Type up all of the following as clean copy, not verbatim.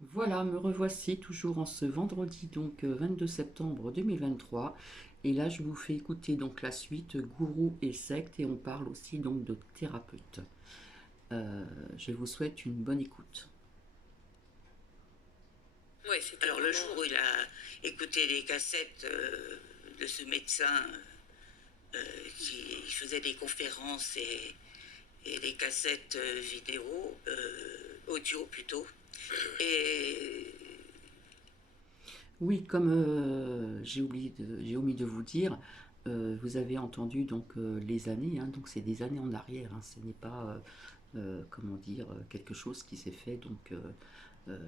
Voilà, me revoici toujours en ce vendredi 22 septembre 2023 et là je vous fais écouter donc la suite Gourou et secte et on parle aussi donc de thérapeute. Je vous souhaite une bonne écoute. Ouais, c'était Alors le vraiment. jour où il a écouté les cassettes de ce médecin qui faisait des conférences et des cassettes vidéo, audio plutôt, et Oui, comme j'ai omis de vous dire, vous avez entendu donc les années, hein, donc c'est des années en arrière, hein, ce n'est pas comment dire quelque chose qui s'est fait donc euh,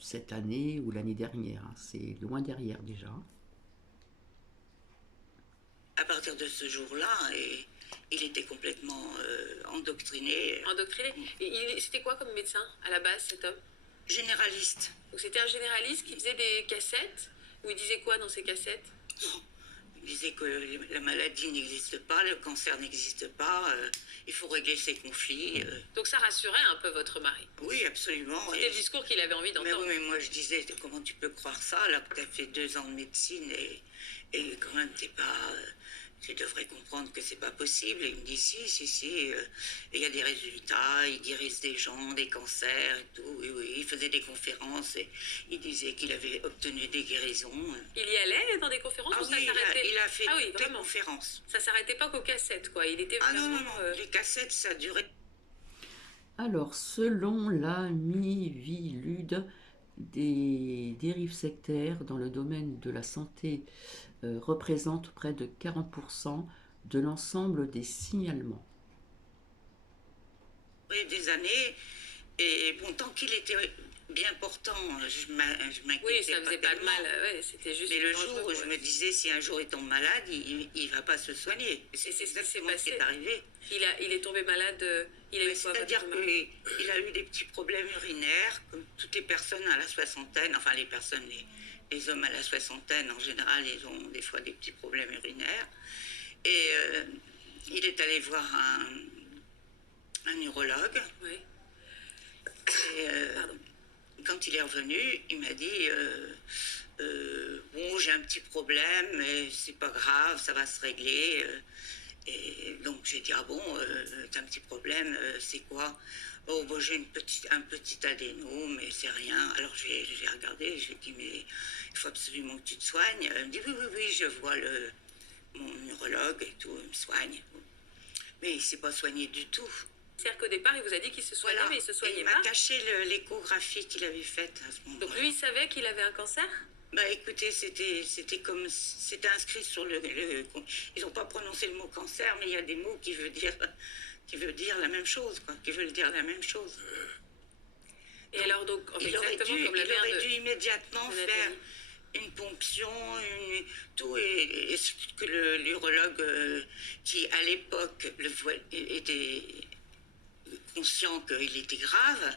cette année ou l'année dernière, hein, c'est loin derrière déjà. à partir de ce jour-là, il était complètement endoctriné, Endoctriné. Et c'était quoi comme médecin à la base, cet homme? généraliste. Donc c'était un généraliste qui faisait des cassettes. Où il disait quoi dans ces cassettes? Il disait que la maladie n'existe pas, le cancer n'existe pas, il faut régler ses conflits. Donc ça rassurait un peu votre mari. Oui, absolument. C'était le discours qu'il avait envie Mais d'entendre. oui, mais moi je disais, comment tu peux croire ça alors que tu as fait 2 ans de médecine et quand même t'es pas. Tu devrais comprendre que c'est pas possible. Et il me dit si, il y a des résultats, il guérissent des gens, des cancers et tout. Oui, oui, il faisait des conférences et il disait qu'il avait obtenu des guérisons. Il y allait dans des conférences Ah ou ça oui, s'arrêtait? il a fait Ah oui, des vraiment. conférences. Ça s'arrêtait pas qu'aux cassettes, quoi. Il était Ah non, vraiment. non, non, les cassettes, ça durait. Alors, selon la Miviludes, des dérives sectaires dans le domaine de la santé représentent près de 40% de l'ensemble des signalements. Des années. Et bon, tant qu'il était bien portant, je Oui, m'inquiétais ça pas faisait pas de tellement. mal. Ouais, c'était juste Mais le dangereux, jour où je quoi. me disais, si un jour il tombe malade, il va pas se soigner. Et c'est ce qui s'est exactement ce qui passé. est arrivé. Il est tombé malade. Il a eu quoi, C'est-à-dire votre mari? qu'il a eu des petits problèmes urinaires, comme toutes les personnes à la soixantaine, enfin les hommes à la soixantaine en général, ils ont des fois des petits problèmes urinaires. Et il est allé voir un urologue. Oui. Et quand il est revenu, il m'a dit bon, j'ai un petit problème, mais c'est pas grave, ça va se régler. Et donc j'ai dit ah bon, t'as un petit problème, c'est quoi? Oh bon, j'ai un petit adénome, mais c'est rien. Alors j'ai regardé, j'ai dit mais il faut absolument que tu te soignes. Elle me dit oui oui oui, je vois mon neurologue et tout, il me soigne. Mais il s'est pas soigné du tout. C'est-à-dire qu'au départ, il vous a dit qu'il se soignait, Voilà. mais il se Et soignait il pas. m'a caché l'échographie qu'il avait faite à ce moment-là. Donc lui, il savait qu'il avait un cancer? Bah écoutez, c'était inscrit sur ils n'ont pas prononcé le mot cancer, mais il y a des mots qui veulent dire la même chose, quoi, qui veulent dire la même chose. Et alors, donc, Il aurait exactement dû, comme la il mère aurait de dû immédiatement de faire Nathalie. une ponction, tout, et ce que l'urologue qui à l'époque était conscient qu'il était grave,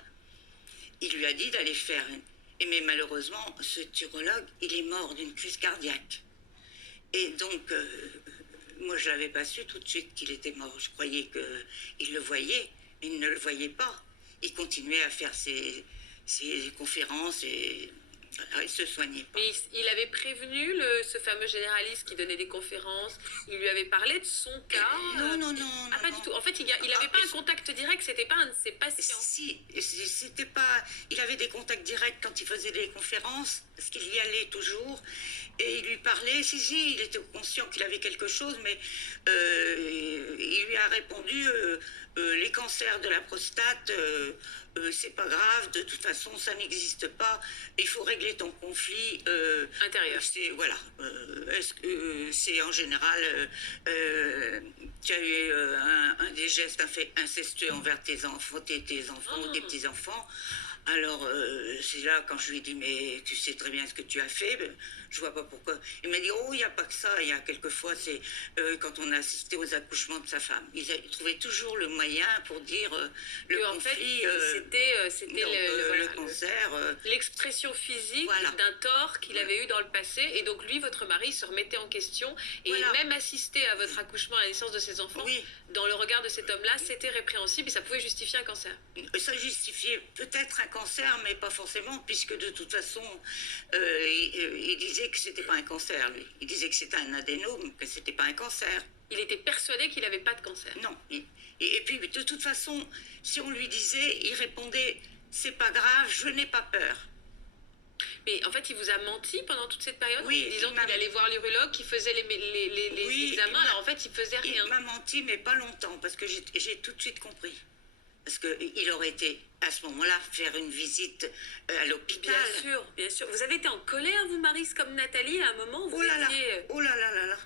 il lui a dit d'aller faire une. Mais malheureusement, ce urologue, il est mort d'une crise cardiaque. Et donc, moi, je l'avais pas su tout de suite qu'il était mort. Je croyais qu'il le voyait, mais il ne le voyait pas. Il continuait à faire ses conférences et voilà, il se soignait pas. Mais il avait prévenu ce fameux généraliste qui donnait des conférences. Il lui avait parlé de son cas. Non, non, non, Ah, non, pas non. du tout. En fait, il n'avait pas un contact direct. C'était pas un de ses patients. Si, c'était pas. Il avait des contacts directs quand il faisait des conférences, parce qu'il y allait toujours, et il lui parlait. Si, il était conscient qu'il avait quelque chose, mais il lui a répondu les cancers de la prostate, c'est pas grave, de toute façon, ça n'existe pas. Il faut régler ton conflit Intérieur. Voilà. Est-ce que c'est en général, tu as eu des gestes incestueux envers tes enfants, tes enfants ou tes petits-enfants. Alors, c'est là quand je lui ai dit, mais tu sais très bien ce que tu as fait, ben, je vois pas pourquoi. Il m'a dit, oh, il n'y a pas que ça, il y a quelquefois, c'est quand on a assisté aux accouchements de sa femme. Il trouvait toujours le moyen pour dire le En fait, conflit, c'était le cancer. l'expression physique Voilà. d'un tort qu'il avait eu dans le passé. Et donc lui, votre mari, se remettait en question. Et Voilà. même assister à votre accouchement, à la naissance de ses enfants, Oui. dans le regard de cet homme-là, c'était répréhensible et ça pouvait justifier un cancer. Ça justifiait peut-être un cancer, mais pas forcément, puisque de toute façon, il disait que c'était pas un cancer, lui. Il disait que c'était un adénome, que c'était pas un cancer. Il était persuadé qu'il n'avait pas de cancer. Non. Et puis, de toute façon, si on lui disait, il répondait, c'est pas grave, je n'ai pas peur. Mais en fait, il vous a menti pendant toute cette période, Oui, en disant il m'a- qu'il allait voir l'urologue, qu'il faisait les Oui, examens, alors en fait, il faisait rien. Il m'a menti, mais pas longtemps, parce que j'ai tout de suite compris. Parce qu'il aurait été, à ce moment-là, faire une visite à l'hôpital. Bien sûr, bien sûr. Vous avez été en colère, vous, Maryse, comme Nathalie, à un moment où vous Oh là là, étiez... oh là là là là.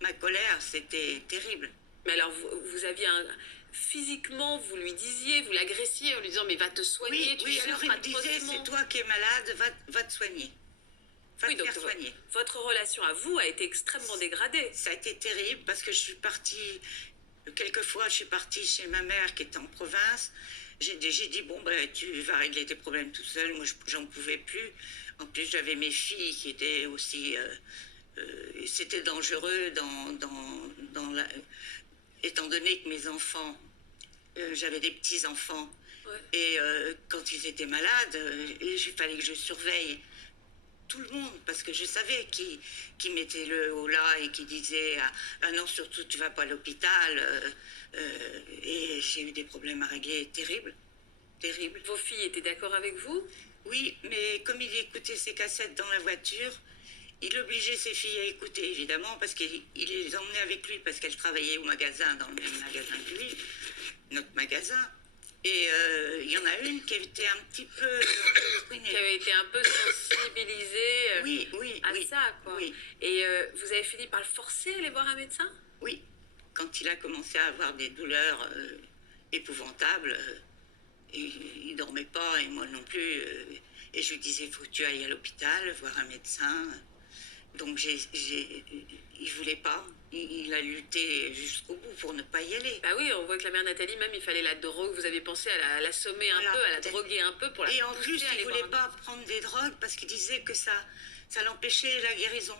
Ma colère, c'était terrible. Mais alors, vous aviez un... Physiquement, vous lui disiez, vous l'agressiez en lui disant, mais va te soigner, Oui, tu oui, alors il souffres me disait, atrocement. c'est toi qui es malade, va te soigner. Va Oui, te donc faire soigner. votre relation à vous a été extrêmement dégradée. Ça a été terrible parce que je suis partie, quelquefois je suis partie chez ma mère qui était en province. J'ai dit, bon, ben, tu vas régler tes problèmes tout seul. Moi, j'en pouvais plus. En plus, j'avais mes filles qui étaient aussi... c'était dangereux étant donné que mes enfants, j'avais des petits-enfants. Ouais. Et quand ils étaient malades, il fallait que je surveille tout le monde, parce que je savais qui mettait le haut là et qui disait ah non, surtout tu vas pas à l'hôpital. Et j'ai eu des problèmes à régler terribles, terribles. Vos filles étaient d'accord avec vous? Oui, mais comme il écoutait ses cassettes dans la voiture, il obligeait ses filles à écouter, évidemment, parce qu'il les emmenait avec lui, parce qu'elles travaillaient au magasin, dans le même magasin que lui, notre magasin. Et il y en a une qui avait été un petit peu Qui avait été un peu sensibilisée oui, à oui, ça, quoi. oui. Et vous avez fini par le forcer à aller voir un médecin? Oui, quand il a commencé à avoir des douleurs épouvantables, il ne dormait pas et moi non plus. Et je lui disais, il faut que tu ailles à l'hôpital, voir un médecin. Donc il ne voulait pas. Il a lutté jusqu'au bout pour ne pas y aller. Bah oui, on voit que la mère Nathalie, même, il fallait la drogue. Vous avez pensé à l'assommer un Voilà. peu, à la droguer un peu pour la Et en pousser plus, à il aller ne voulait voir un pas prendre des drogues parce qu'il disait que ça l'empêchait la guérison.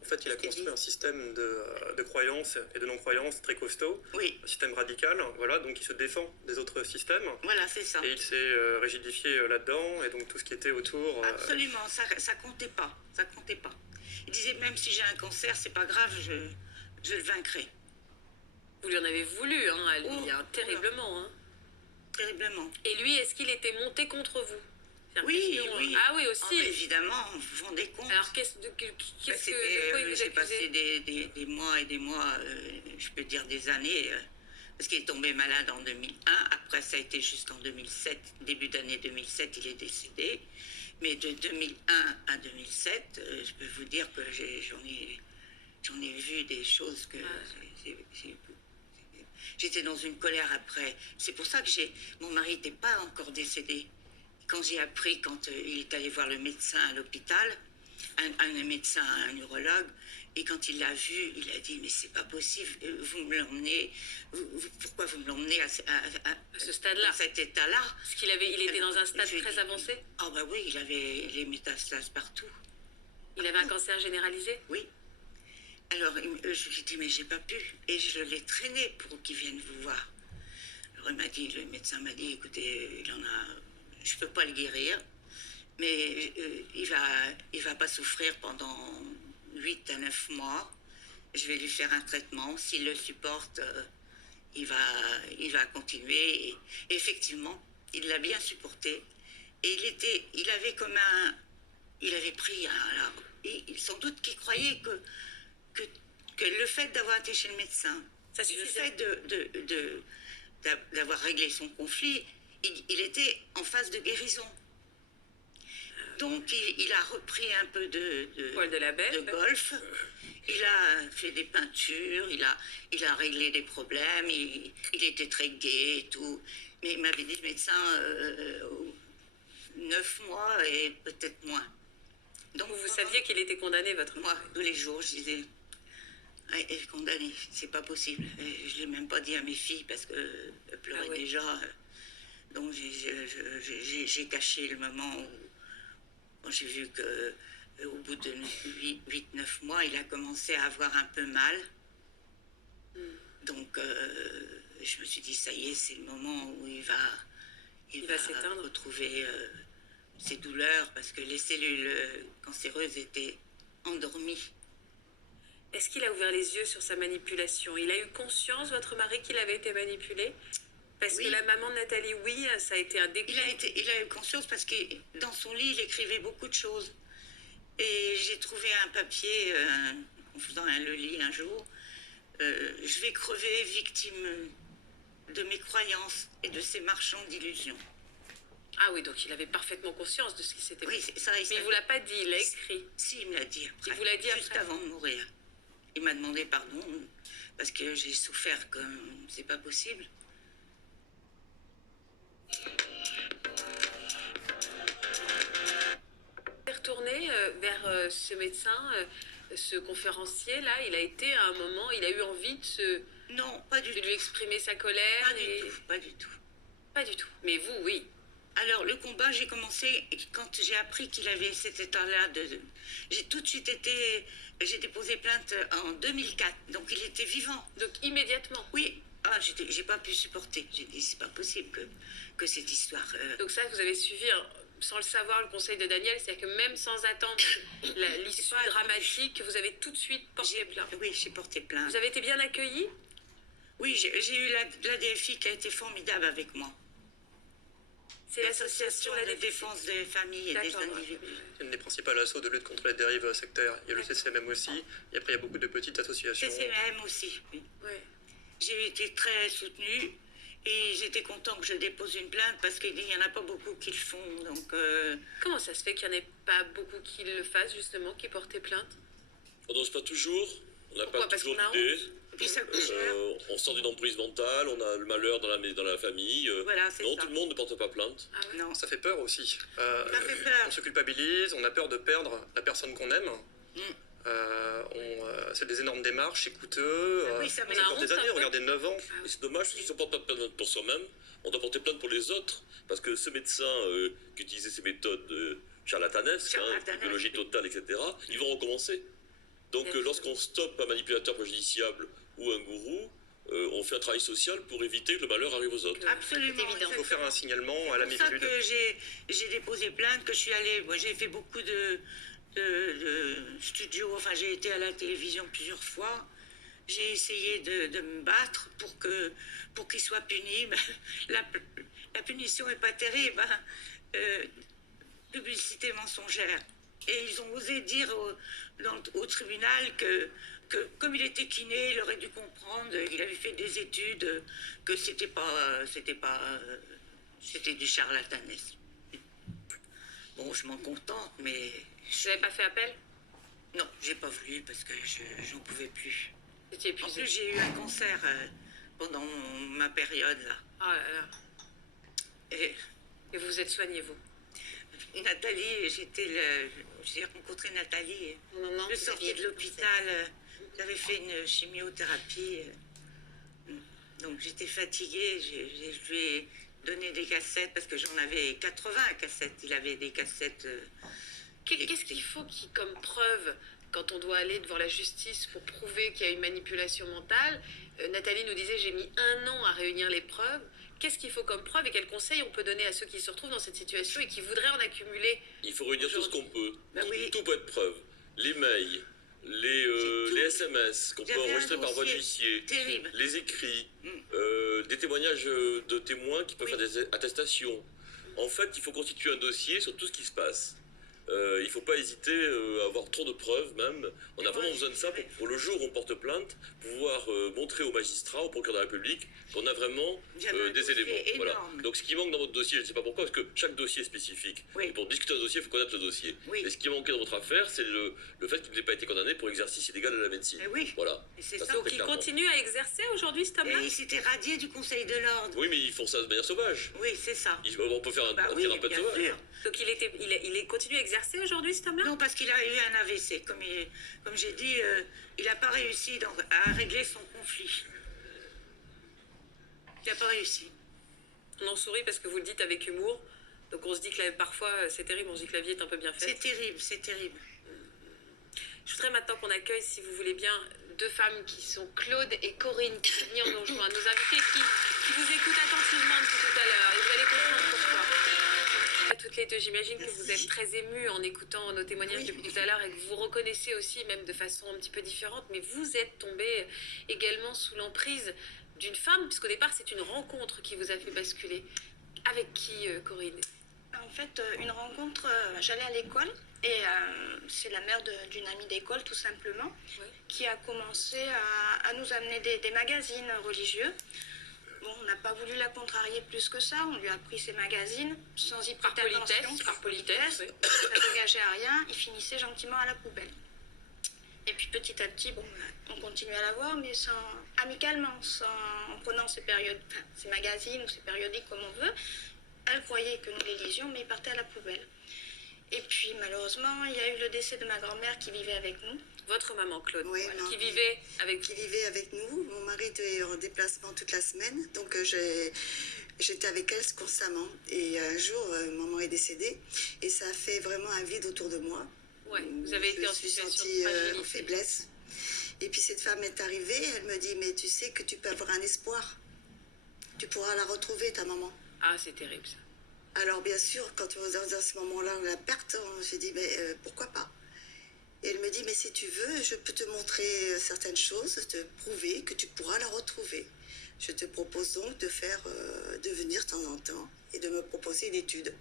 En fait, il a construit un système de croyances et de non-croyances très costaud, Oui, un système radical, voilà, donc il se défend des autres systèmes, voilà, c'est ça. et il s'est rigidifié là-dedans, et donc tout ce qui était autour... Absolument, ça comptait pas, ça comptait pas. Il disait même si j'ai un cancer, c'est pas grave, je le vaincrai. Vous lui en avez voulu, hein, à lui, Oh, hein, terriblement. Hein. Terriblement. Et lui, est-ce qu'il était monté contre vous? C'est une Oui, question, oui. Ah oui, aussi. Oh, mais évidemment, vous vous rendez compte. Alors, qu'est-ce de quoi il vous J'ai passé accusait? des mois et des mois, je peux dire des années, parce qu'il est tombé malade en 2001. Après, ça a été jusqu'en 2007, début d'année 2007, il est décédé. Mais de 2001 à 2007, je peux vous dire que j'en ai vu des choses que... J'étais dans une colère après. C'est pour ça que mon mari n'était pas encore décédé. Quand j'ai appris, quand il est allé voir le médecin à l'hôpital, un médecin, un urologue, et quand il l'a vu, il a dit, mais c'est pas possible, vous me l'emmenez, pourquoi vous me l'emmenez à ce stade-là? à cet état-là? Parce qu'il il était dans un stade très avancé? Ah bah oui, il avait les métastases partout. Il avait un cancer généralisé? Oui. Alors, je lui ai dit, mais j'ai pas pu. Et je l'ai traîné pour qu'il vienne vous voir. Alors, le médecin m'a dit, écoutez, je peux pas le guérir, mais il va pas souffrir pendant 8 à 9 mois. Je vais lui faire un traitement. S'il le supporte, il va continuer. Et effectivement, il l'a bien supporté. Et il avait pris sans doute qu'il croyait que le fait d'avoir été chez le médecin, Ça le suffisait. fait d'avoir réglé son conflit, il était en phase de guérison. Donc il a repris un peu Poil de la bête. de golf, il a fait des peintures, il a réglé des problèmes, il était très gai et tout. Mais il m'avait dit le médecin 9 mois et peut-être moins. Donc Vous saviez qu'il était condamné, votre moi, tous les jours, je disais, ouais, elle est condamnée, c'est pas possible. Et je ne l'ai même pas dit à mes filles parce qu'elles pleuraient Ah ouais. déjà. Donc j'ai caché le moment où quand j'ai vu qu'au bout de 8-9 mois, il a commencé à avoir un peu mal. Donc je me suis dit, ça y est, c'est le moment où il il va va s'éteindre. retrouver ses douleurs parce que les cellules cancéreuses étaient endormies. Est-ce qu'il a ouvert les yeux sur sa manipulation? Il a eu conscience, votre mari, qu'il avait été manipulé? Parce Oui. que la maman de Nathalie, oui, ça a été un déclic. Il a eu conscience parce que dans son lit, il écrivait beaucoup de choses. Et j'ai trouvé un papier en faisant le lit un jour. Je vais crever victime de mes croyances et de ces marchands d'illusions. Ah oui, donc il avait parfaitement conscience de ce qui s'était Oui, passé. c'est ça. Mais il vous l'a pas dit, il l'a écrit. Si, il me l'a dit après. Il vous l'a dit juste après. avant de mourir. Il m'a demandé pardon parce que j'ai souffert comme c'est pas possible. Il est retourné vers ce médecin, ce conférencier-là. Il a été à un moment, il a eu envie Non, pas du de tout. lui exprimer sa colère. Pas du tout, pas du tout. Pas du tout. Mais vous, oui. Alors, le combat, j'ai commencé quand j'ai appris qu'il avait cet état-là. J'ai tout de suite été. J'ai déposé plainte en 2004, donc il était vivant. Donc immédiatement. Oui, ah, j'ai pas pu supporter. J'ai dit, c'est pas possible que cette histoire. Donc ça, vous avez suivi, hein, sans le savoir, le conseil de Daniel, c'est-à-dire que même sans attendre l'issue pas dramatique, vous avez tout de suite porté plainte. Oui, j'ai porté plainte. Vous avez été bien accueilli? Oui, j'ai eu la DFI qui a été formidable avec moi. C'est l'association de défense des familles et des D'accord, individus. C'est une des principales assauts de lutte contre les dérives sectaires. Il y a le CCMM aussi, et après il y a beaucoup de petites associations. CCMM aussi, oui. Ouais. J'ai été très soutenue et j'étais content que je dépose une plainte parce qu'il n'y en a pas beaucoup qui le font. Donc, Comment ça se fait qu'il n'y en ait pas beaucoup qui le fassent, justement, qui portaient plainte? On n'ose pas toujours, on n'a Pourquoi? pas Parce toujours qu'on a l'idée. honte? et puis ça coûte cher. On sort d'une emprise mentale, on a le malheur dans la famille. Voilà, c'est Non, ça. tout le monde ne porte pas plainte. Ah ouais. Non, Ça fait peur aussi. ça fait peur. On se culpabilise, on a peur de perdre la personne qu'on aime. Mm. C'est des énormes démarches, c'est coûteux. Oui, ça on a ça dure honte des un années, peu. regardez 9 ans. Et c'est dommage, si on ne porte pas plainte pour soi-même, on doit porter plainte pour les autres. Parce que ce médecin qui utilisait ces méthodes charlatanesques, Charlatanesques. biologie totale, etc., ils vont recommencer. Donc Bien sûr. lorsqu'on stoppe un manipulateur préjudiciable ou un gourou, on fait un travail social pour éviter que le malheur arrive aux autres. Absolument. C'est évident. Il faut faire un signalement à C'est pour ça l'amplitude. que j'ai déposé plainte, que je suis allée. Moi, j'ai fait beaucoup de studios. Enfin, j'ai été à la télévision plusieurs fois. J'ai essayé de me battre pour qu'il soit puni. Mais la punition n'est pas terrible. Hein. Publicité mensongère. Et ils ont osé dire au tribunal que comme il était kiné, il aurait dû comprendre, il avait fait des études, que c'était du charlatanisme. Bon, je m'en contente, mais Vous n'avez pas fait appel? non, j'ai pas voulu parce que j'en pouvais plus. Vous étiez En épuisé. plus, j'ai eu un cancer pendant ma période là. Oh là là. Et Et vous vous êtes soigné, vous? Nathalie, j'ai rencontré Nathalie. Non, non, Je vous sortais aviez de l'hôpital, j'avais fait une chimiothérapie. Donc j'étais fatiguée, je lui ai donné des cassettes parce que j'en avais 80 cassettes. Il avait des cassettes. Qu'est-ce qu'il faut comme preuve quand on doit aller devant la justice pour prouver qu'il y a une manipulation mentale? Nathalie nous disait, j'ai mis 1 an à réunir les preuves. Qu'est-ce qu'il faut comme preuve et quels conseils on peut donner à ceux qui se retrouvent dans cette situation et qui voudraient en accumuler? Il faut réunir tout ce qu'on peut. Ben oui. Tout peut être preuve. Les mails, tout. les SMS qu'on peut J'avais un enregistrer par voie dossier d'huissier, terrible. les écrits, Mm. des témoignages de témoins qui peuvent Oui. faire des attestations. En fait, il faut constituer un dossier sur tout ce qui se passe. Il ne faut pas hésiter à avoir trop de preuves même. On a vraiment besoin de ça pour le jour où on porte plainte, pouvoir montrer au magistrat, au procureur de la République qu'on a vraiment J'avais un des dossier éléments. Voilà. énorme. Donc ce qui manque dans votre dossier, je ne sais pas pourquoi, parce que chaque dossier est spécifique. Oui. Et pour discuter un dossier, il faut connaître le dossier. Oui. Et ce qui manquait dans votre affaire, c'est le fait qu'il n'ait pas été condamné pour exercice illégal de la médecine. Eh oui. Voilà. Et c'est Ça, ça. c'est Donc très il clairement. continue à exercer aujourd'hui, cet Et homme-là? il s'était radié du Conseil de l'ordre. Oui, mais ils font ça de manière sauvage. Oui, c'est ça. On peut faire un Bah oui, thérapeute bien sauvage. sûr. Donc il continue à exercer aujourd'hui, cet homme-là? Non, parce qu'il a eu un AVC. Comme j'ai dit, il n'a pas réussi à régler son conflit. Il n'a pas réussi. On en sourit parce que vous le dites avec humour. Donc on se dit que parfois, c'est terrible, on se dit que la vie est un peu bien faite. C'est terrible, c'est terrible. Je voudrais maintenant qu'on accueille, si vous voulez bien, deux femmes qui sont Claude et Corinne qui vont venir nous rejoindre, nos invités qui vous écoutent attentivement depuis tout à l'heure et vous allez comprendre pourquoi. À toutes les deux, j'imagine que vous êtes très émues en écoutant nos témoignages depuis tout à l'heure et que vous vous reconnaissez aussi, même de façon un petit peu différente, mais vous êtes tombées également sous l'emprise d'une femme, puisqu'au départ c'est une rencontre qui vous a fait basculer. Avec qui, Corinne? En fait, une rencontre, j'allais à l'école et c'est la mère d'une amie d'école tout simplement qui a commencé à nous amener des magazines religieux. Bon, on n'a pas voulu la contrarier plus que ça, on lui a pris ses magazines sans y prêter attention. Par politesse, oui. Ça n'engageait à rien, il finissait gentiment à la poubelle. Et puis petit à petit, bon, on continue à la voir, mais amicalement, en prenant ses magazines ou ses périodiques comme on veut. Elle croyait que nous les lisions, mais ils partaient à la poubelle. Et puis malheureusement, il y a eu le décès de ma grand-mère qui vivait avec nous. Votre maman, Claude, Oui, qui vivait avec qui vivait avec nous. Mon mari était en déplacement toute la semaine, donc j'étais avec elle constamment. Et un jour, maman est décédée, et ça a fait vraiment un vide autour de moi. Ouais, vous avez été en situation de en faiblesse. Et puis cette femme est arrivée, elle me dit, mais tu sais que tu peux avoir un espoir. Tu pourras la retrouver, ta maman. Ah, c'est terrible ça. Alors bien sûr, quand on est dans ce moment-là, la perte, on s'est dit, mais pourquoi pas? Et elle me dit, mais si tu veux, je peux te montrer certaines choses, te prouver que tu pourras la retrouver. Je te propose donc de venir de temps en temps et de me proposer une étude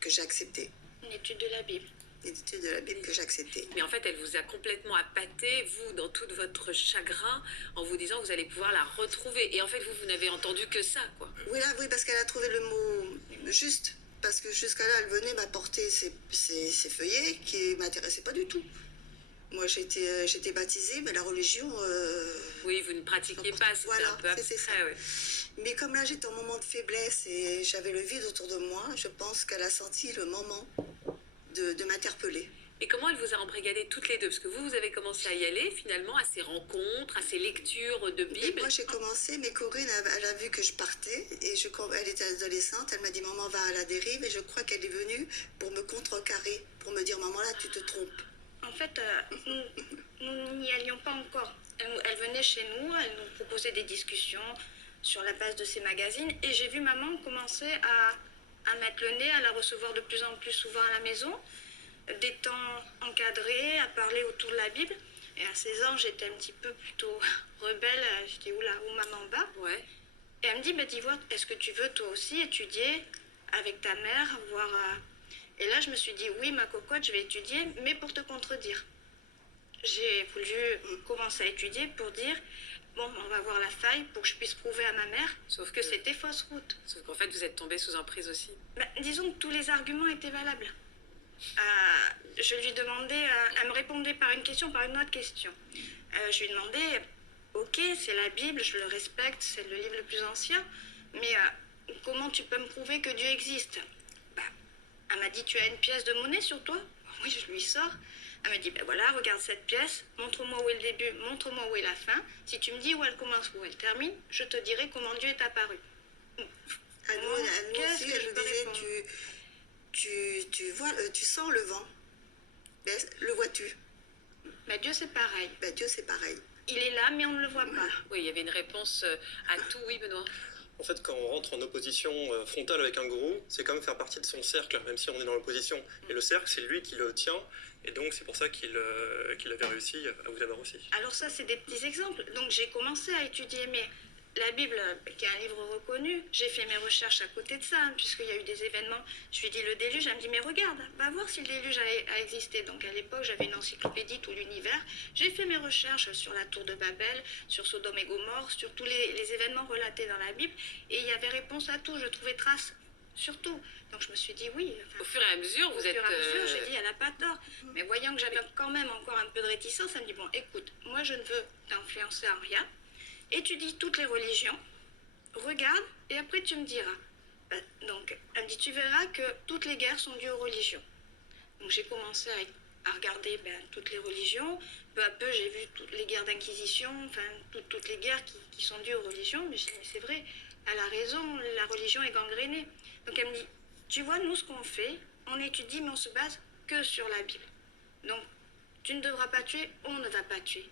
que j'ai acceptée. Une étude de la Bible. Une étude de la Bible que j'ai acceptée. Mais en fait, elle vous a complètement appâté, vous, dans tout votre chagrin, en vous disant que vous allez pouvoir la retrouver. Et en fait, vous n'avez entendu que ça, quoi. Oui, parce qu'elle a trouvé le mot juste. Parce que jusqu'à là, elle venait m'apporter ces feuillets qui ne m'intéressaient pas du tout. Moi, j'étais baptisée, mais la religion... oui, vous ne pratiquiez pas, c'était un peu abstrait, oui. Mais comme là, j'étais en moment de faiblesse et j'avais le vide autour de moi, je pense qu'elle a senti le moment de m'interpeller. Et comment elle vous a embrigadé toutes les deux? Parce que vous avez commencé à y aller, finalement, à ces rencontres, à ces lectures de Bible. Et moi, j'ai commencé, mais Corinne, elle a vu que je partais, et elle était adolescente, elle m'a dit, maman va à la dérive, et je crois qu'elle est venue pour me contrecarrer, pour me dire, maman, là, tu te trompes. En fait, nous n'y allions pas encore. Elle venait chez nous, elle nous proposait des discussions sur la base de ses magazines, et j'ai vu maman commencer à mettre le nez, à la recevoir de plus en plus souvent à la maison, des temps encadrés, à parler autour de la Bible. Et à 16 ans, j'étais un petit peu plutôt rebelle. Je dis, oula, où maman va? Ouais. Et elle me dit, bah, dis-moi, est-ce que tu veux toi aussi étudier avec ta mère, voir... Et là, je me suis dit, oui, ma cocotte, je vais étudier, mais pour te contredire. J'ai voulu commencer à étudier pour dire, bon, on va voir la faille pour que je puisse prouver à ma mère Sauf que c'était fausse route. Sauf qu'en fait, vous êtes tombée sous emprise aussi. Bah, disons que tous les arguments étaient valables. Je lui demandais, elle me répondait par une question, par une autre question. Je lui demandais, ok, c'est la Bible, je le respecte, c'est le livre le plus ancien, mais comment tu peux me prouver que Dieu existe? Bah, elle m'a dit, tu as une pièce de monnaie sur toi? Oui, je lui sors. Elle m'a dit, ben voilà, regarde cette pièce, montre-moi où est le début, montre-moi où est la fin. Si tu me dis où elle commence, où elle termine, je te dirai comment Dieu est apparu. À nous aussi, je disais, tu vois, tu sens le vent. Mais le vois-tu? Ben Dieu, c'est pareil. Ben Dieu, c'est pareil. Il est là, mais on ne le voit pas. Oui, il y avait une réponse à tout, oui, Benoît. En fait, quand on rentre en opposition frontale avec un gourou, c'est comme faire partie de son cercle, même si on est dans l'opposition. Et le cercle, c'est lui qui le tient, et donc c'est pour ça qu'il avait réussi à vous avoir aussi. Alors ça, c'est des petits exemples. Donc j'ai commencé à étudier, mais la Bible, qui est un livre reconnu, j'ai fait mes recherches à côté de ça, hein, puisqu'il y a eu des événements. Je lui ai dit le déluge, elle me dit, mais regarde, va voir si le déluge a existé. Donc à l'époque, j'avais une encyclopédie Tout l'univers. J'ai fait mes recherches sur la tour de Babel, sur Sodome et Gomorrhe, sur tous les événements relatés dans la Bible, et il y avait réponse à tout, je trouvais trace sur tout. Donc je me suis dit oui. Au fur et à mesure, vous êtes... Au fur et à mesure, j'ai dit, elle n'a pas tort. Mais voyant que j'avais quand même encore un peu de réticence, elle me dit, bon, écoute, moi je ne veux t'influencer en rien. Étudie toutes les religions, regarde, et après tu me diras. Donc, elle me dit, tu verras que toutes les guerres sont dues aux religions. Donc j'ai commencé à regarder toutes les religions. Peu à peu, j'ai vu toutes les guerres d'inquisition, enfin, toutes les guerres qui sont dues aux religions. Mais je dis, mais c'est vrai, elle a raison, la religion est gangrénée. Donc elle me dit, tu vois, nous, ce qu'on fait, on étudie, mais on se base que sur la Bible. Donc, tu ne devras pas tuer, on ne va pas tuer.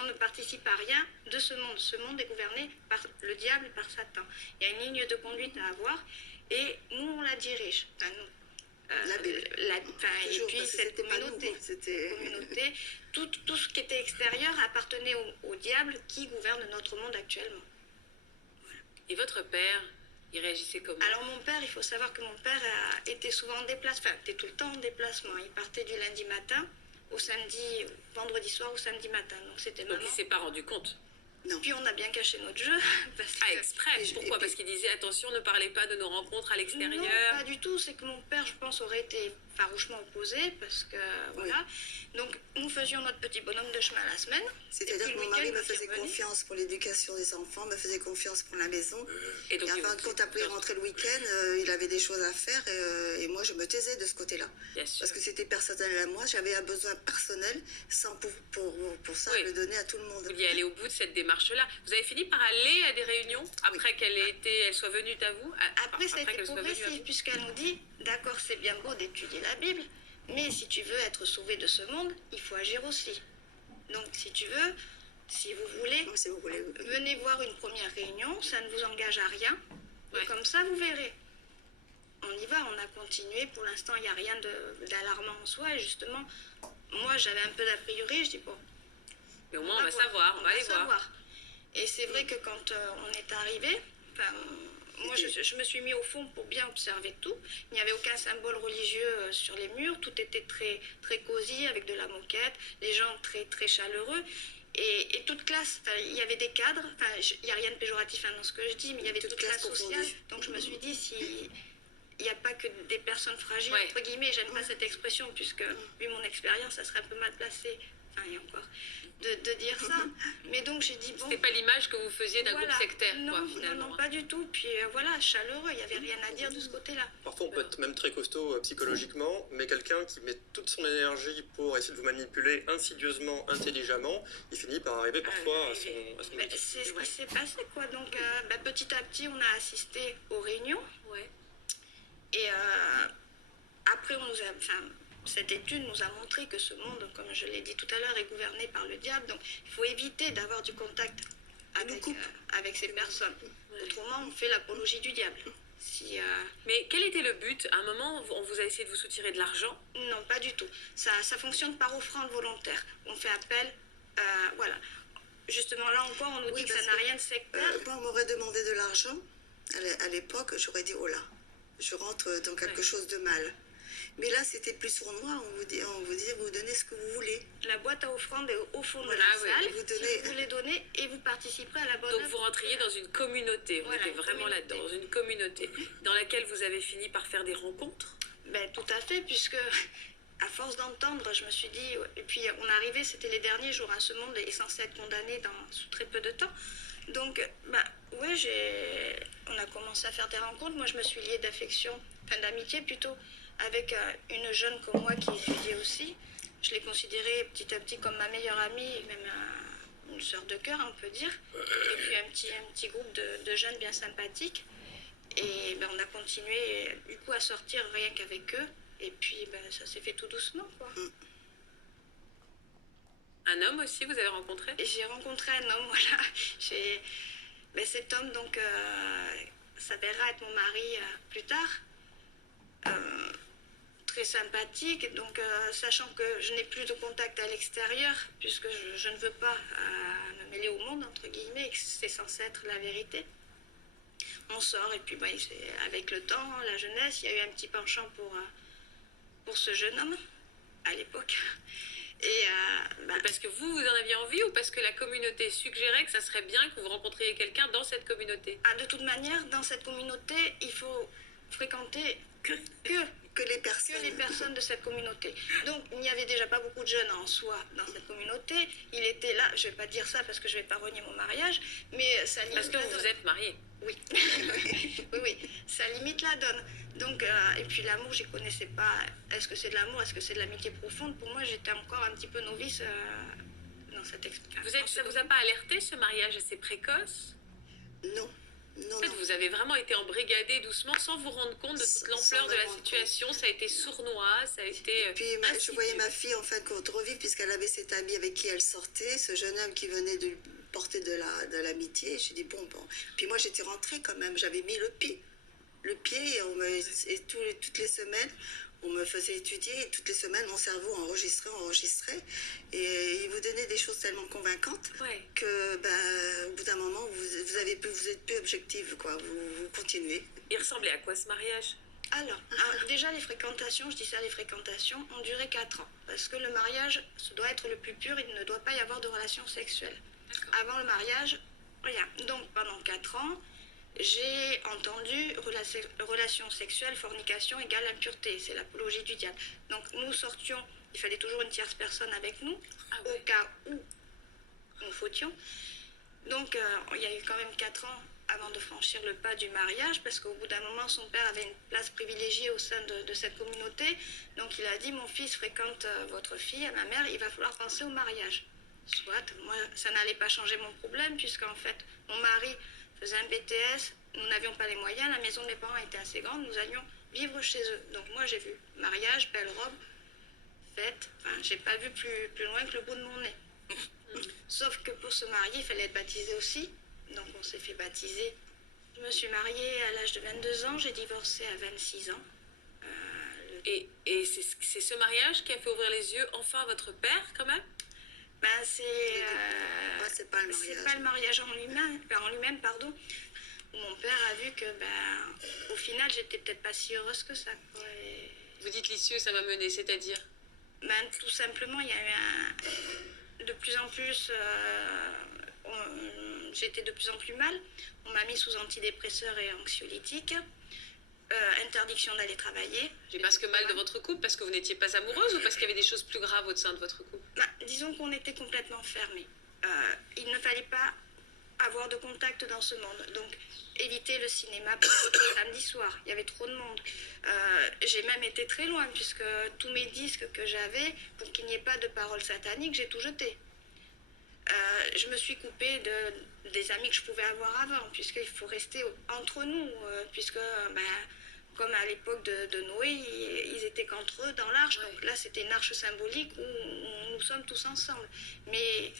on ne participe à rien de ce monde. Ce monde est gouverné par le diable et par Satan. Il y a une ligne de conduite à avoir et nous, on la dirige. Enfin, nous. La Bible. Et Toujours, puis parce que cette c'était pas nous, communauté, c'était- tout ce qui était extérieur appartenait au diable qui gouverne notre monde actuellement. Et votre père, il réagissait comment? Alors mon père, il faut savoir que mon père était souvent en déplacement, enfin était tout le temps en déplacement. Il partait du lundi matin au samedi, vendredi soir au samedi matin. Donc c'était Donc maman. il s'est pas rendu compte. Non. Puis on a bien caché notre jeu. Parce Ah, que... exprès. Pourquoi? Parce qu'il disait attention, ne parlez pas de nos rencontres à Non, l'extérieur. pas du tout. C'est que mon père, je pense, aurait été farouchement opposé parce que voilà. Donc nous faisions notre petit bonhomme de chemin la semaine. C'est-à-dire Et puis que le mon mari week-end, me quand il faisait revenait- confiance pour l'éducation des enfants, me faisait confiance pour la maison. Et donc, Et en fin de compte, après, il rentrait le week-end, il avait des choses à faire et moi, je me taisais de ce côté-là. bien sûr. Parce que c'était personnel à moi, j'avais un besoin personnel sans pour ça Oui. le donner à tout le monde. Vous vouliez aller au bout de cette démarche-là. Vous avez fini par aller à des réunions après elle soit venue à vous? Après, ça a été qu'elle soit venue à progressif, vous. puisqu'elle nous dit, d'accord, c'est bien beau d'étudier la Bible, mais si tu veux être sauvé de ce monde, il faut agir aussi. Donc, si tu veux, si vous voulez, Oui, si vous voulez. venez voir une première réunion, ça ne vous engage à rien, et Ouais. comme ça, vous verrez. On y va, on a continué, pour l'instant, il n'y a rien d'alarmant en soi, et justement, moi, j'avais un peu d'a priori, je dis, bon, Mais au moins, on va savoir, on va aller voir. savoir. Et c'est vrai que quand on est arrivé, moi je me suis mis au fond pour bien observer tout. Il n'y avait aucun symbole religieux sur les murs, tout était très, très cosy avec de la moquette, les gens très, très chaleureux. Et toute classe, il y avait des cadres, il n'y a rien de péjoratif dans ce que je dis, mais il y avait Toute toute classe classe sociale. confondue. Donc je me suis dit, si il n'y a pas que des personnes fragiles, Ouais. entre guillemets, j'aime pas cette expression, puisque vu mon expérience, ça serait un peu mal placé, et encore, de dire ça. Mais donc j'ai dit, bon... C'était pas l'image que vous faisiez d'un voilà. groupe sectaire, Non, quoi, non, finalement. non, pas du tout. Puis voilà, chaleureux, il n'y avait rien à dire de ce côté-là. Parfois, on peut être même très costaud psychologiquement, mais quelqu'un qui met toute son énergie pour essayer de vous manipuler insidieusement, intelligemment, il finit par arriver parfois à son Ben, but. c'est ce qui s'est passé, quoi. Donc petit à petit, on a assisté aux réunions. Ouais. Et après, cette étude nous a montré que ce monde, comme je l'ai dit tout à l'heure, est gouverné par le diable. Donc il faut éviter d'avoir du contact avec ces personnes. Autrement, on fait l'apologie du diable. Si, Mais quel était le but? À un moment, on vous a essayé de vous soutirer de l'argent. non, pas du tout. Ça fonctionne par offrande volontaire. On fait appel, voilà. Justement, là encore, on nous Oui, dit que ça parce n'a que, rien de sectaire. Moi, on m'aurait demandé de l'argent. À l'époque, j'aurais dit, oh là, je rentre dans quelque chose de mal. Mais là, c'était plus sournois. On vous dit, vous donnez ce que vous voulez. La boîte à offrande est au fond de Voilà, la oui. salle. Vous donnez- Si vous les donnez et vous participerez à la bonne Donc œuvre. vous rentriez dans une communauté, vous Voilà, étiez une vraiment communauté. là-dedans, dans une communauté dans laquelle vous avez fini par faire des rencontres. Ben, tout à fait, puisque à force d'entendre, je me suis dit, et puis on arrivait, c'était les derniers jours, ce monde est censé être condamné sous très peu de temps. Donc, ouais, on a commencé à faire des rencontres. Moi, je me suis liée d'affection, d'amitié plutôt, avec une jeune comme moi qui étudiait aussi. Je l'ai considérée petit à petit comme ma meilleure amie, même une sœur de cœur, on peut dire. Et puis un petit groupe de jeunes bien sympathiques. Et on a continué du coup à sortir rien qu'avec eux. Et puis ça s'est fait tout doucement, quoi. Un homme aussi, vous avez rencontré? Et j'ai rencontré un homme, voilà. Cet homme donc s'avérera être mon mari plus tard. Très sympathique, donc sachant que je n'ai plus de contact à l'extérieur, puisque je ne veux pas me mêler au monde, entre guillemets, et que c'est censé être la vérité. On sort, et puis avec le temps, la jeunesse, il y a eu un petit penchant pour ce jeune homme, à l'époque. Et Parce que vous en aviez envie ou parce que la communauté suggérait que ça serait bien que vous rencontriez quelqu'un dans cette communauté? de toute manière, dans cette communauté, il faut fréquenter que les personnes. de cette communauté. Donc, il n'y avait déjà pas beaucoup de jeunes en soi dans cette communauté. Il était là, je ne vais pas dire ça parce que je ne vais pas renier mon mariage, mais ça limite Parce que la vous donne. vous êtes mariés. Oui. oui, ça limite la donne. Donc, et puis l'amour, je ne connaissais pas. Est-ce que c'est de l'amour? Est-ce que c'est de l'amitié profonde? Pour moi, j'étais encore un petit peu novice dans cette expérience. Ça vous a pas alerté ce mariage assez précoce? Non. Non, En fait, non. vous avez vraiment été embrigadé doucement sans vous rendre compte de toute l'ampleur Sans de la me rendre situation. Ça a été sournois, ça a été Puis je voyais insidieux. ma fille en fin de compte revivre puisqu'elle avait cet ami avec qui elle sortait, ce jeune homme qui venait de lui porter de l'amitié. J'ai dit bon. Puis moi j'étais rentrée quand même, j'avais mis le pied et, toutes les semaines on me faisait étudier et toutes les semaines mon cerveau enregistrait et il vous donnait des choses tellement convaincantes Ouais. que au bout d'un moment vous êtes plus objective quoi, vous continuez. Il ressemblait à quoi ce mariage? Alors, déjà les fréquentations, je dis ça, les fréquentations ont duré 4 ans. Parce que le mariage, ce doit être le plus pur, il ne doit pas y avoir de relations sexuelles. Avant le mariage, rien. Donc pendant 4 ans, j'ai entendu relations sexuelles, fornication égale impureté, c'est l'apologie du diable. Donc nous sortions, il fallait toujours une tierce personne avec nous, au cas où nous fautions. Donc il y a eu quand même 4 ans avant de franchir le pas du mariage, parce qu'au bout d'un moment, son père avait une place privilégiée au sein de cette communauté. Donc il a dit, mon fils fréquente votre fille, à ma mère, il va falloir penser au mariage. Soit, moi, ça n'allait pas changer mon problème, puisqu'en fait, mon mari faisait un BTS, nous n'avions pas les moyens, la maison de mes parents était assez grande, nous allions vivre chez eux. Donc moi, j'ai vu mariage, belle robe, fête, enfin, j'ai pas vu plus loin que le bout de mon nez. Sauf que pour se marier, il fallait être baptisé aussi. Donc on s'est fait baptiser. Je me suis mariée à l'âge de 22 ans, j'ai divorcé à 26 ans. Et c'est ce mariage qui a fait ouvrir les yeux enfin à votre père, quand même? C'est pas le mariage. C'est pas le mariage en lui-même, pardon. Où mon père a vu que, au final, j'étais peut-être pas si heureuse que ça, quoi. Vous dites l'issue, ça m'a mené, c'est-à-dire? Tout simplement, il y a eu de plus en plus... j'étais de plus en plus mal. On m'a mis sous antidépresseurs et anxiolytiques. Interdiction d'aller travailler. Et parce que mal de votre couple, parce que vous n'étiez pas amoureuse ou parce qu'il y avait des choses plus graves au sein de votre couple? Disons qu'on était complètement fermés. Il ne fallait pas avoir de contact dans ce monde. Donc, éviter le cinéma le samedi soir. Il y avait trop de monde. J'ai même été très loin, puisque tous mes disques que j'avais, pour qu'il n'y ait pas de paroles sataniques, j'ai tout jeté. Je me suis coupée des amis que je pouvais avoir avant, puisqu'il faut rester entre nous, puisque comme à l'époque de Noé, ils étaient qu'entre eux dans l'arche. Donc là, c'était une arche symbolique où nous sommes tous ensemble. Mais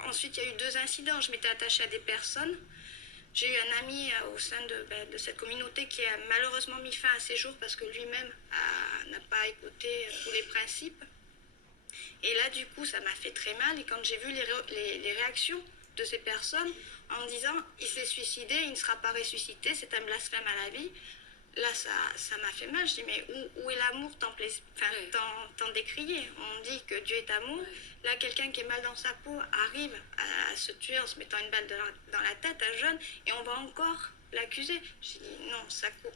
ensuite, il y a eu 2 incidents. Je m'étais attachée à des personnes. J'ai eu un ami au sein de cette communauté qui a malheureusement mis fin à ses jours parce que lui-même n'a pas écouté tous les principes. Et là, du coup, ça m'a fait très mal. Et quand j'ai vu les réactions de ces personnes en me disant « il s'est suicidé, il ne sera pas ressuscité, c'est un blasphème à la vie », là, ça m'a fait mal. Je dis « mais où est l'amour tant décrié? On dit que Dieu est amour. Là, quelqu'un qui est mal dans sa peau arrive à se tuer en se mettant une balle dans la tête, un jeune, et on va encore l'accuser. » Je dis « non, ça coupe.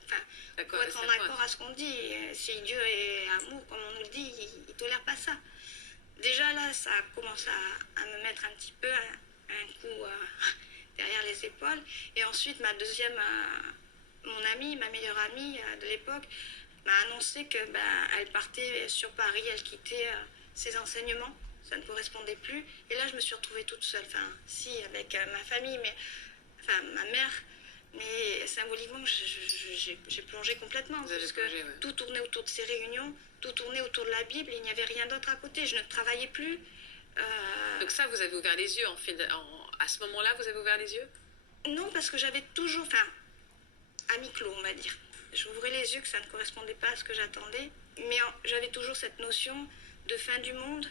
Il faut être en accord à ce qu'on dit. Si Dieu est amour, comme on nous le dit, il ne tolère pas ça. » Déjà là, ça commence à me mettre un petit peu un coup derrière les épaules. Et ensuite, mon amie, ma meilleure amie de l'époque, m'a annoncé que elle partait sur Paris, elle quittait ses enseignements, ça ne correspondait plus. Et là, je me suis retrouvée toute seule, avec ma famille, ma mère. Mais symboliquement, j'ai plongé complètement, parce que tout tournait autour de ces réunions, tout tournait autour de la Bible, il n'y avait rien d'autre à côté, je ne travaillais plus. Donc ça, vous avez ouvert les yeux, à ce moment-là, vous avez ouvert les yeux? Non, parce que j'avais toujours, à mi-clos, on va dire. J'ouvrais les yeux que ça ne correspondait pas à ce que j'attendais, mais j'avais toujours cette notion de fin du monde,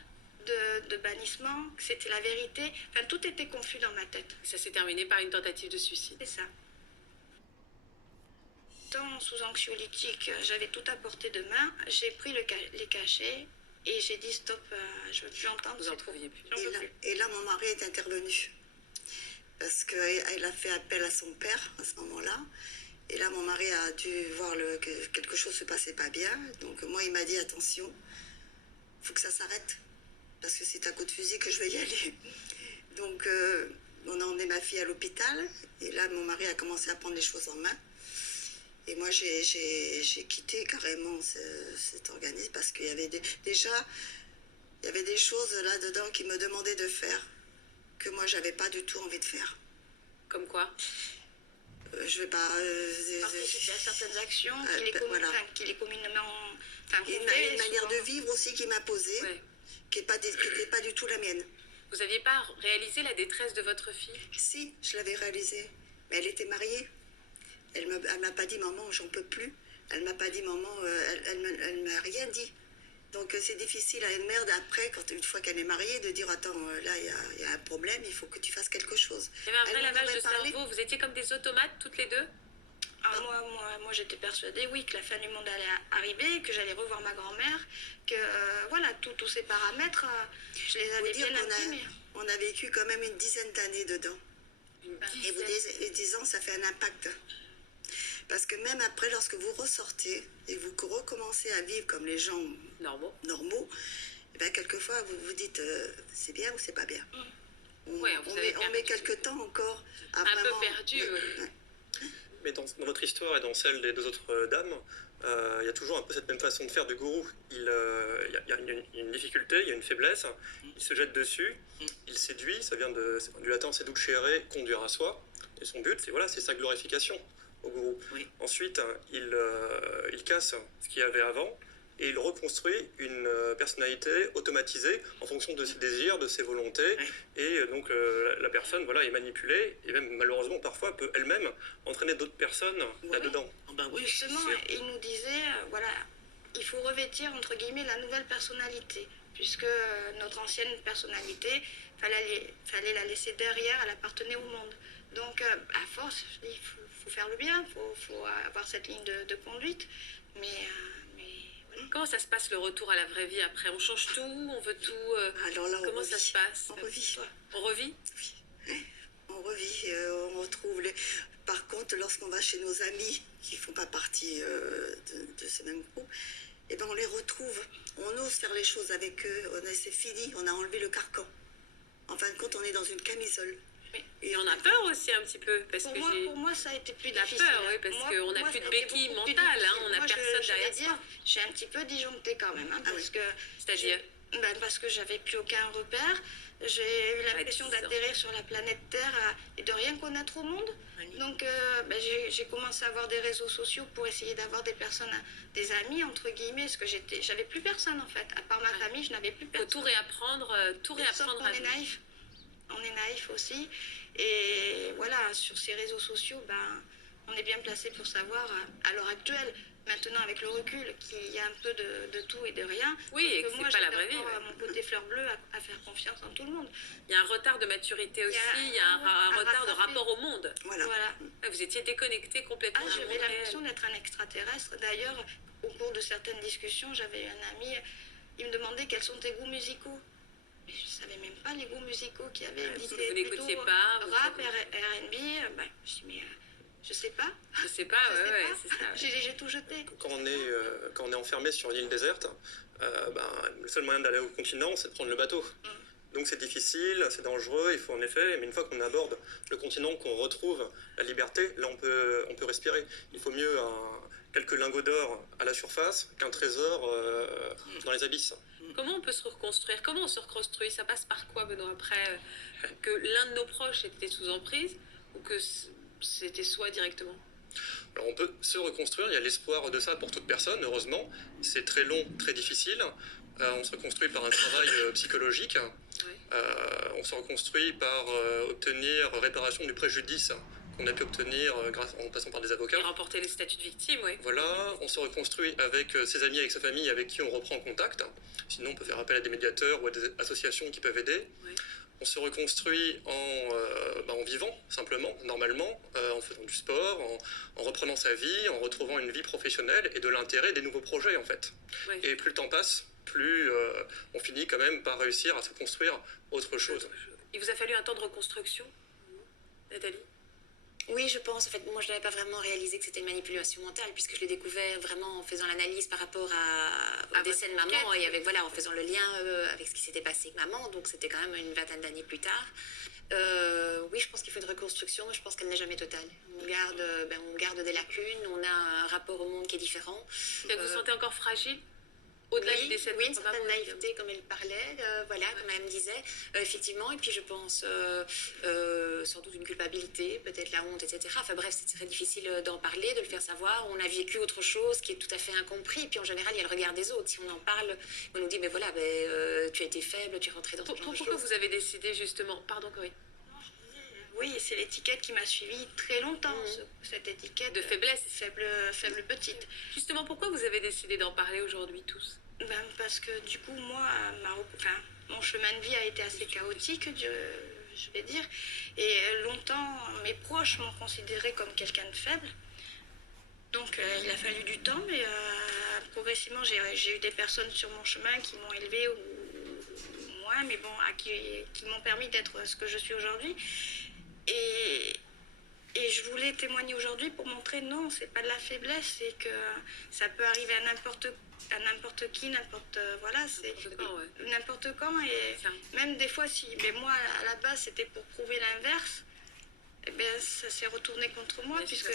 de bannissement, que c'était la vérité. Tout était confus dans ma tête. Ça s'est terminé par une tentative de suicide. C'est ça. Sous anxiolytique, j'avais tout à portée de main. J'ai pris les cachets et j'ai dit stop, je ne veux plus entendre. Vous en trouviez plus. Et là, mon mari est intervenu parce qu'elle a fait appel à son père à ce moment-là. Et là, mon mari a dû voir que quelque chose se passait pas bien. Donc moi, il m'a dit attention, faut que ça s'arrête parce que c'est à coup de fusil que je vais y aller. Donc on a emmené ma fille à l'hôpital et là, mon mari a commencé à prendre les choses en main. Et moi, j'ai quitté carrément cet organisme parce qu'il y avait déjà, il y avait des choses là-dedans qui me demandaient de faire que moi, j'avais pas du tout envie de faire. Comme quoi? je vais pas... Participer à certaines actions voilà. qu'il est communément... Enfin, Il y a qu'on fait une manière souvent. de vivre aussi qu'il m'a posée, Ouais. qui n'était pas du tout la mienne. Vous n'aviez pas réalisé la détresse de votre fille? Si, je l'avais réalisée, mais elle était mariée. Elle m'a pas dit, maman, j'en peux plus. Elle m'a pas dit, maman, elle m'a rien dit. Donc c'est difficile à une mère après, une fois qu'elle est mariée, de dire, attends, là, il y a un problème, il faut que tu fasses quelque chose. Il y avait un vrai Elle m'en lavage aurait de parlé. cerveau. Vous étiez comme des automates toutes les deux? Ah, moi j'étais persuadée, oui, que la fin du monde allait arriver, que j'allais revoir ma grand-mère, que voilà, tous ces paramètres, je les avais bien imprimés. On a vécu quand même une dizaine d'années dedans. Et vous 10 ans, ça fait un impact. Parce que même après, lorsque vous ressortez et vous recommencez à vivre comme les gens normaux, et bien quelquefois vous vous dites c'est bien ou c'est pas bien. On met quelques temps encore à un vraiment... peu perdu. Ouais. Mais dans votre histoire et dans celle des deux autres dames, il y a toujours un peu cette même façon de faire du gourou. Il y a une difficulté, il y a une faiblesse, il se jette dessus, il séduit, ça vient du latin seducere, conduire à soi, et son but, c'est sa glorification au gourou. Oui. Ensuite, il casse ce qu'il y avait avant, et il reconstruit une personnalité automatisée en fonction de ses désirs, de ses volontés, et donc la personne est manipulée, et même malheureusement parfois peut elle-même entraîner d'autres personnes là-dedans. Ah bah oui, Justement, c'est sûr. il nous disait, voilà, il faut revêtir, entre guillemets, la nouvelle personnalité, puisque notre ancienne personnalité, fallait la laisser derrière, elle appartenait au monde. Donc, à force, il faut faire le bien, il faut avoir cette ligne de conduite, mais voilà. Comment ça se passe le retour à la vraie vie après? On change tout, on veut tout. Alors là, on Comment revit. ça se passe? On revit. On revit? On revit, on retrouve les... Par contre, lorsqu'on va chez nos amis qui ne font pas partie de ce même groupe, eh ben on les retrouve. On ose faire les choses avec eux. C'est fini, on a enlevé le carcan. En fin de compte, on est dans une camisole. Et on a peur aussi un petit peu, parce que Pour moi, ça a été plus la difficile. peur, oui, parce qu'on n'a plus de béquille mentale, on n'a personne derrière soi. J'ai un petit peu disjoncté quand même, parce que... C'est-à-dire? Parce que j'avais plus aucun repère. J'ai eu l'impression d'atterrir sur la planète Terre et de rien connaître au monde. Donc j'ai commencé à avoir des réseaux sociaux pour essayer d'avoir des personnes, des amis entre guillemets, parce que j'avais plus personne en fait. À part ma famille, je n'avais plus Faut personne. tout réapprendre On à est vivre. naïf. On est naïf aussi. Et voilà, sur ces réseaux sociaux, on est bien placé pour savoir à l'heure actuelle, maintenant avec le recul, qu'il y a un peu de tout et de rien. Oui, et que c'est moi, pas la j'ai vraie vie. encore mon côté fleur bleue à faire confiance en tout le monde. Il y a un retard de maturité aussi, il y a un retard de rapport au monde. Voilà. Vous étiez déconnecté complètement du monde J'avais l'impression réel. d'être un extraterrestre. D'ailleurs, au cours de certaines discussions, j'avais un ami, il me demandait quels sont tes goûts musicaux. Mais je ne savais même pas les goûts musicaux qu'il y avait. Il Vous disait n'écoutiez plutôt pas, rap, R&B. Je dis, mais je sais pas. Je sais pas, Je sais ouais, pas. c'est ça. J'ai tout jeté. Quand on est enfermé sur une île déserte, le seul moyen d'aller au continent, c'est de prendre le bateau. Donc c'est difficile, c'est dangereux, il faut en effet, mais une fois qu'on aborde le continent, qu'on retrouve la liberté, là on peut respirer. Il faut mieux quelques lingots d'or à la surface qu'un trésor dans les abysses. Comment on peut se reconstruire? Comment on se reconstruit? Ça passe par quoi, Benoît, après que l'un de nos proches était sous emprise ou que c'était soi directement? Alors on peut se reconstruire, il y a l'espoir de ça pour toute personne, heureusement. C'est très long, très difficile. On se reconstruit par un travail psychologique. On se reconstruit par obtenir réparation du préjudice qu'on a pu obtenir en passant par des avocats. Et remporter les statuts de victime, oui. Voilà, on se reconstruit avec ses amis, avec sa famille, avec qui on reprend contact. Sinon, on peut faire appel à des médiateurs ou à des associations qui peuvent aider. Oui. On se reconstruit en vivant, simplement, normalement, en faisant du sport, en reprenant sa vie, en retrouvant une vie professionnelle et de l'intérêt des nouveaux projets, en fait. Oui. Et plus le temps passe, plus on finit quand même par réussir à se construire autre chose. Il vous a fallu un temps de reconstruction, Nathalie? Oui, je pense. En fait, moi, je n'avais pas vraiment réalisé que c'était une manipulation mentale, puisque je l'ai découvert vraiment en faisant l'analyse par rapport au décès de maman et avec, en faisant le lien avec ce qui s'était passé avec maman. Donc, c'était quand même une vingtaine d'années plus tard. Oui, je pense qu'il faut une reconstruction, mais je pense qu'elle n'est jamais totale. On garde des lacunes, on a un rapport au monde qui est différent. Vous vous sentez encore fragile Au-delà Oui, du décès de oui, une votre certaine maman, naïveté, comme elle parlait, voilà, comme elle me disait, effectivement. Et puis je pense sans doute une culpabilité, peut-être la honte, etc. Enfin bref, c'est très difficile d'en parler, de le faire savoir. On a vécu autre chose qui est tout à fait incompris. Et puis en général, il y a le regard des autres. Si on en parle, on nous dit, mais voilà, tu as été faible, tu es rentrée dans ce genre de Pourquoi choses. vous avez décidé justement... Pardon, Corinne. Oui, c'est l'étiquette qui m'a suivie très longtemps, cette étiquette De faiblesse. faible petite. Justement, pourquoi vous avez décidé d'en parler aujourd'hui tous? Ben, parce que du coup, moi, mon chemin de vie a été assez chaotique, je vais dire. Et longtemps, mes proches m'ont considérée comme quelqu'un de faible. Donc il a fallu du temps, mais progressivement, j'ai eu des personnes sur mon chemin qui m'ont élevée ou moins, mais bon, qui m'ont permis d'être ce que je suis aujourd'hui. Et je voulais témoigner aujourd'hui pour montrer non, c'est pas de la faiblesse, c'est que ça peut arriver à n'importe qui, voilà, c'est n'importe quand. Et même des fois, si, mais moi à la base c'était pour prouver l'inverse, eh ben, ça s'est retourné contre moi, puisque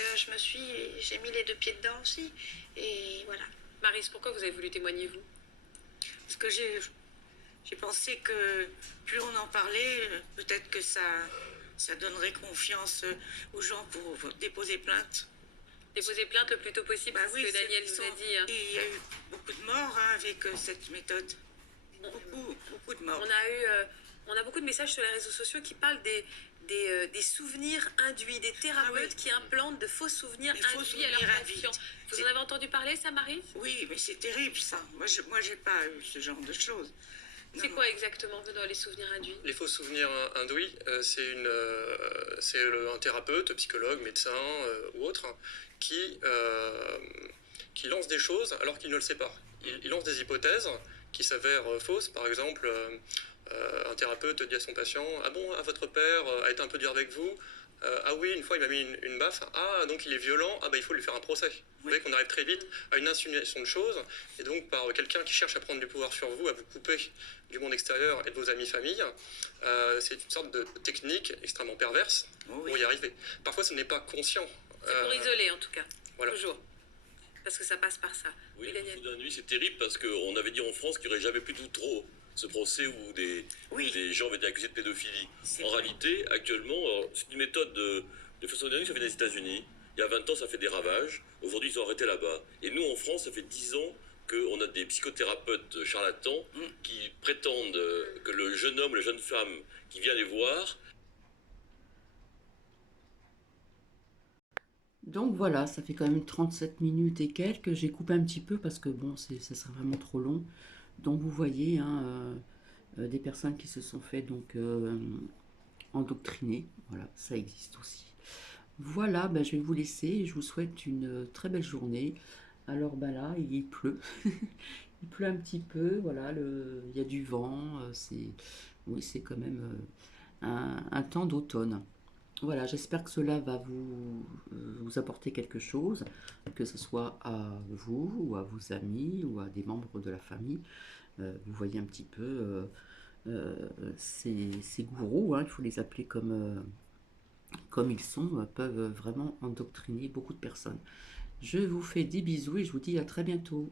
j'ai mis les deux pieds dedans aussi. Et voilà. Maryse, pourquoi vous avez voulu témoigner, vous? Parce que j'ai pensé que plus on en parlait, peut-être que ça donnerait confiance aux gens pour déposer plainte. Déposer plainte le plus tôt possible, Bah c'est ce que Daniel vous a dit. Hein. Et il y a eu beaucoup de morts avec cette méthode. Beaucoup de morts. On a beaucoup de messages sur les réseaux sociaux qui parlent des souvenirs induits, des thérapeutes qui implantent de faux souvenirs induits à leurs patients. Vous en avez entendu parler, ça, Maryse? Oui, mais c'est terrible, ça. Moi, j'ai pas eu ce genre de choses. C'est quoi exactement, dans les souvenirs induits? Les faux souvenirs induits, c'est un thérapeute, psychologue, médecin ou autre qui lance des choses alors qu'il ne le sait pas. Il lance des hypothèses qui s'avèrent fausses. Par exemple, un thérapeute dit à son patient « Ah bon, votre père a été un peu dur avec vous ? Ah oui, une fois il m'a mis une baffe. Ah, donc il est violent. Ah, bah il faut lui faire un procès. » Vous voyez qu'on arrive très vite à une insinuation de choses, et donc par quelqu'un qui cherche à prendre du pouvoir sur vous, à vous couper du monde extérieur et de vos amis, famille. C'est une sorte de technique extrêmement perverse pour y arriver. Parfois ce n'est pas conscient. C'est pour isoler en tout cas, voilà. Toujours. Parce que ça passe par ça. Oui, le faux d'induit, c'est terrible parce qu'on avait dit en France qu'il n'y aurait jamais plus du tout trop ce procès où des gens avaient été accusés de pédophilie. En réalité, actuellement, c'est une méthode de faux d'induit, ça fait des États-Unis. Il y a 20 ans, ça fait des ravages. Aujourd'hui, ils ont arrêté là-bas. Et nous, en France, ça fait 10 ans qu'on a des psychothérapeutes charlatans qui prétendent que le jeune homme, la jeune femme qui vient les voir... Donc voilà, ça fait quand même 37 minutes et quelques. J'ai coupé un petit peu parce que bon, ça serait vraiment trop long. Donc vous voyez, hein, des personnes qui se sont fait donc endoctriner. Voilà, ça existe aussi. Voilà, ben, je vais vous laisser et je vous souhaite une très belle journée. Alors ben là, il pleut. Il pleut un petit peu, voilà, il y a du vent. Oui, c'est quand même un temps d'automne. Voilà, j'espère que cela va vous apporter quelque chose, que ce soit à vous, ou à vos amis, ou à des membres de la famille. Vous voyez un petit peu ces gourous, hein, il faut les appeler comme ils sont, peuvent vraiment endoctriner beaucoup de personnes. Je vous fais des bisous et je vous dis à très bientôt.